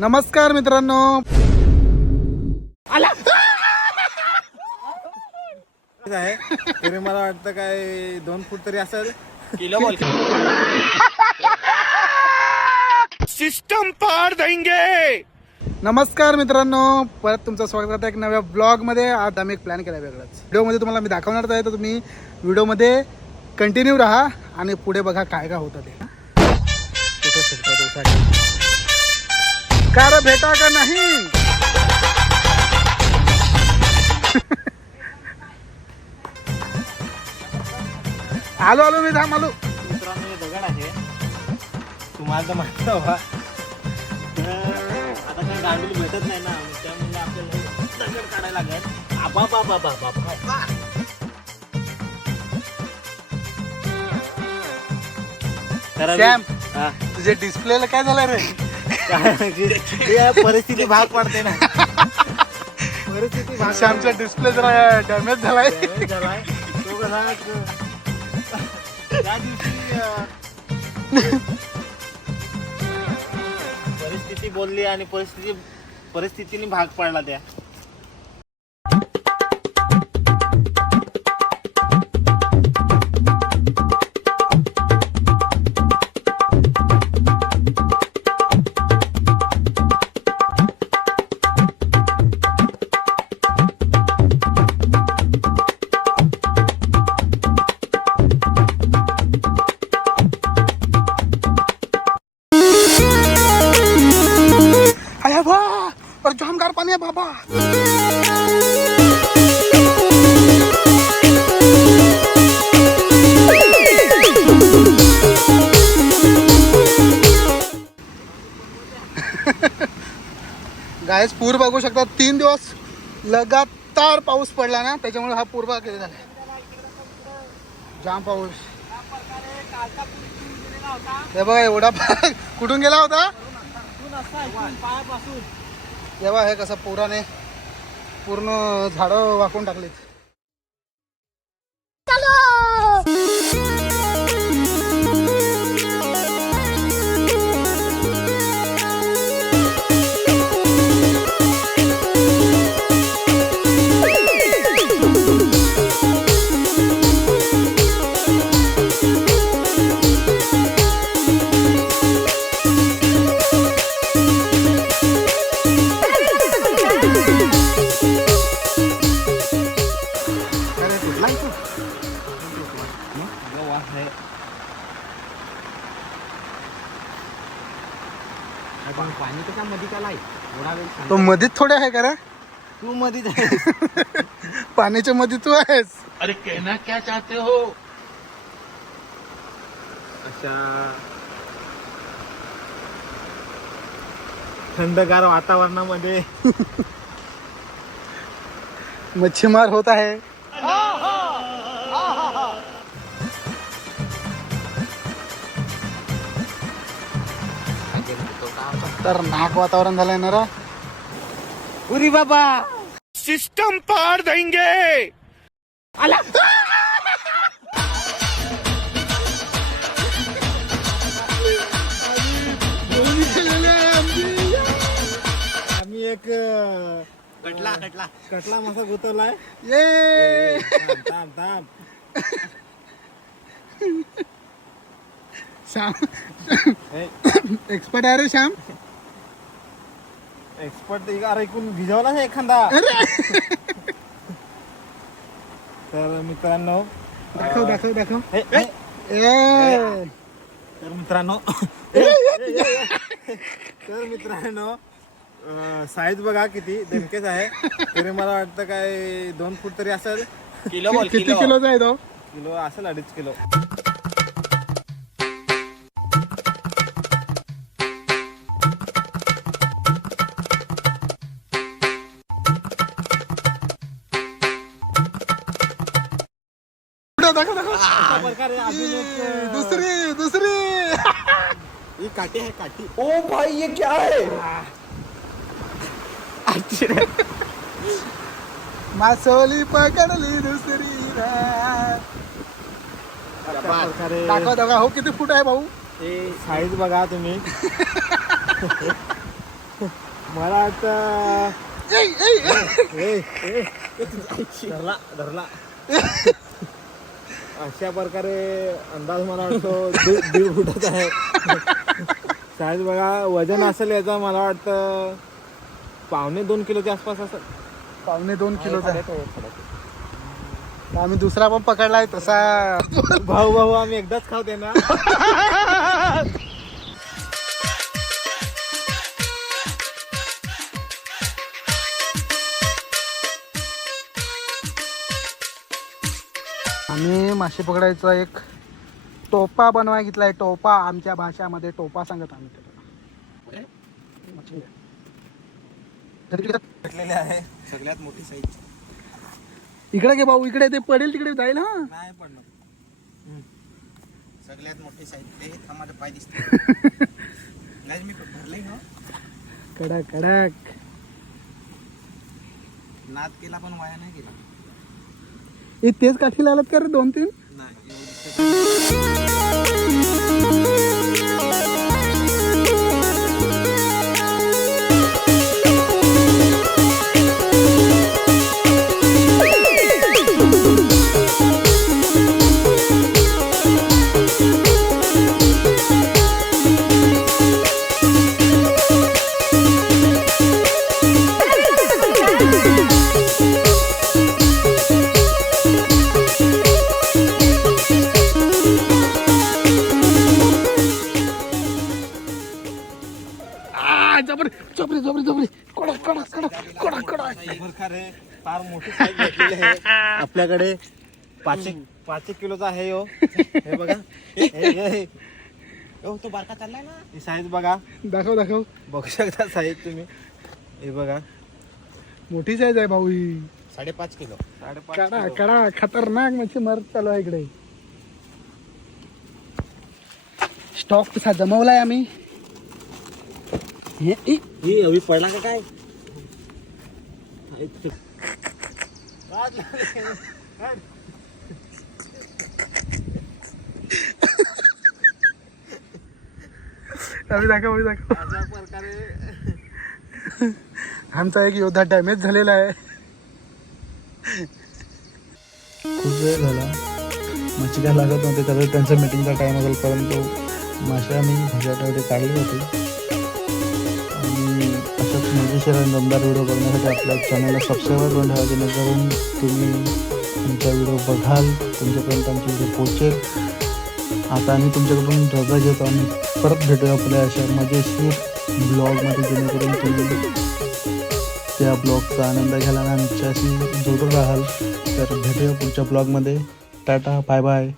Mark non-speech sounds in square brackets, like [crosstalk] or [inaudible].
नमस्कार मित्रांनो. आहे. तरी मला वाटतं काय दोन फूट तरी असेल. किलो बोल. सिस्टम पार देंगे. नमस्कार मित्रांनो. परत तुमचं स्वागत करतं एक नव्या ब्लॉगमध्ये आज आम्ही एक प्लॅन केला वेगळाच. व्हिडिओमध्ये तुम्हाला मी दाखवणार आहे तर तुम्ही व्हिडिओमध्ये कंटिन्यू राहा आणि पुढे बघा काय काय होतं ते. कार भेटा का नाही? आलो आलो मी थांब आलो. मित्रांनो हे दगड आहे. तुम्हाला तर माहीत हवा आता काही गांडूल भेटत नाही ना त्यामुळे आपल्याला दगड काढायला लागेल. आबा बाबा बाबा बाबा तर सॅम. तुझ्या डिस्प्लेला काय झालं रे? काय की हे परिस्थिती भाग पडते ना परिस्थिती भाग श्यामचा डिस्प्ले जरा डॅमेज झालाय [laughs] पडते. झालाय. तो कसा त्या दिवशी अं, परिस्थिती बोलली आणि परिस्थिती परिस्थितीने भाग पडला त्या कामगार पण आहे बाबा. [laughs] गायस पूर बघू शकता तीन दिवस लगातार पाऊस पडला ना त्याच्यामुळे हा पूर बघा झाला. जाम पाऊस. हे बघा एवढा भाग [laughs] कुठून गेला होता? तेव्हा हे कसं पुराने पूर्ण झाडं वाकून टाकलीत. तो मधीत थोडे आहे का रे? तू मध्ये [laughs] पाण्याच्या मध्ये तू आहेस. अरे कहना क्या चाहते हो? अशा थंडगार वातावरणामध्ये. [laughs] मच्छीमार होत आहे. [laughs] तर नाक वातावरण झालंय ना रे. उरी बाबा। सिस्टम पार देंगे। आम्ही एक कटला कटला. कटला मासा गुतवलाय. ये. थांब थांब थांब. श्याम. एक्सपर्ट [coughs] आहे रे श्याम. एक्सपर्ट अरे ऐकून भिजवला ना एखादा? तर मित्रांनो दाखव दाखव दाखव. हे, हे, ए! तर मित्रांनो [laughs] तर मित्रांनो साईज बघा किती दणकेच आहे. तरी मला वाटतं काय दोन फूट तरी असेल. किलो बोल किती किलो. किलोचा आहे तो? किलो असेल अडीच किलो. पुढं दाखव दाखव. अशा प्रकारे अजून एक अं, दुसरी दुसरी. ही काठी आहे काठी. मासोली पकडली दुसरी प्रकारे दाखवा दाखवा. हो किती फूट आहे भाऊ? हे साईज बघा तुम्ही. मला ए, ए, धरला धरला. [laughs] अशा प्रकारे अंदाज मला वाटतो दीड दीड फुटाचा आहे. साईज बघा वजन असेल याचा मला वाटतं पावणे दोन किलोच्या आसपास असेल. पावणे दोन किलोचा आहे. आम्ही दुसरा पण पकडलाय तसा. भाऊ भाऊ आम्ही एकदाच खावते ना [laughs] आम्ही मासे पकडायचा एक टोपा बनवाय घेतलाय. टोपा आमच्या भाषामध्ये टोपा सांगत आम्ही त्याला. आहे. भेटलेले आहे. सगळ्यात मोठी साईज. इकडे घे भाऊ इकडे ते पडेल तिकडे जाईल हा. नाही पडणार. सगळ्यात मोठी साईज. ते थांबा पाय दिसते [laughs] नाही मी भरलंय ना कडक कडक. नाद केला पण वाया नाही गेला. हे तेच काठी आलात का रे दोन तीन आ, जबरी जबरी जबरी जबरी कडक कडक कडक कडक फार मोठी आपल्याकडे पाच एक पाच एक किलोचा आहे हो. हे बघा. हे- हे- हे. हो. तो बारका चाललाय ना. ही साईज बघा. दाखव दाखव. बघू शकता साईज तुम्ही. हे बघा. मोठी साईज आहे भाऊ ही. साडेपाच किलो. साडेपाच कडा किलो. कडा खतरनाक मच्छी मरत चालू आहे इकडे. स्टॉक तसा जमवलाय आम्ही. हे ही अभी पडला का काय? अभि दाखव अभि दाखव. अशा प्रकारे. आमचा एक योद्धा डॅमेज झालेला आहे. खूप वेळ झाला. मच्छी काय लागत नव्हते त्यावेळी त्यांचा मिटिंगचा टाईम असेल परंतु मासे आम्ही भाज्या काढले होते. मजेशीर आणि दमदार व्हिडिओ बघण्यासाठी आपल्या चॅनलला सबस्क्राईब करून ठेवा जेणेकरून तुम्ही तुमचा व्हिडिओ बघाल तुमच्यापर्यंत आमची व्हिडिओ पोचेल आता आम्ही तुमच्याकडून रजा घेतो आणि परत भेटूया आपल्या अशा मजेशीर ब्लॉगमध्ये जेणेकरून तुम्ही त्या ब्लॉगचा आनंद घ्याल आणि आमच्याशी जोडून राहाल. तर भेटूया पुढच्या ब्लॉगमध्ये टाटा बाय बाय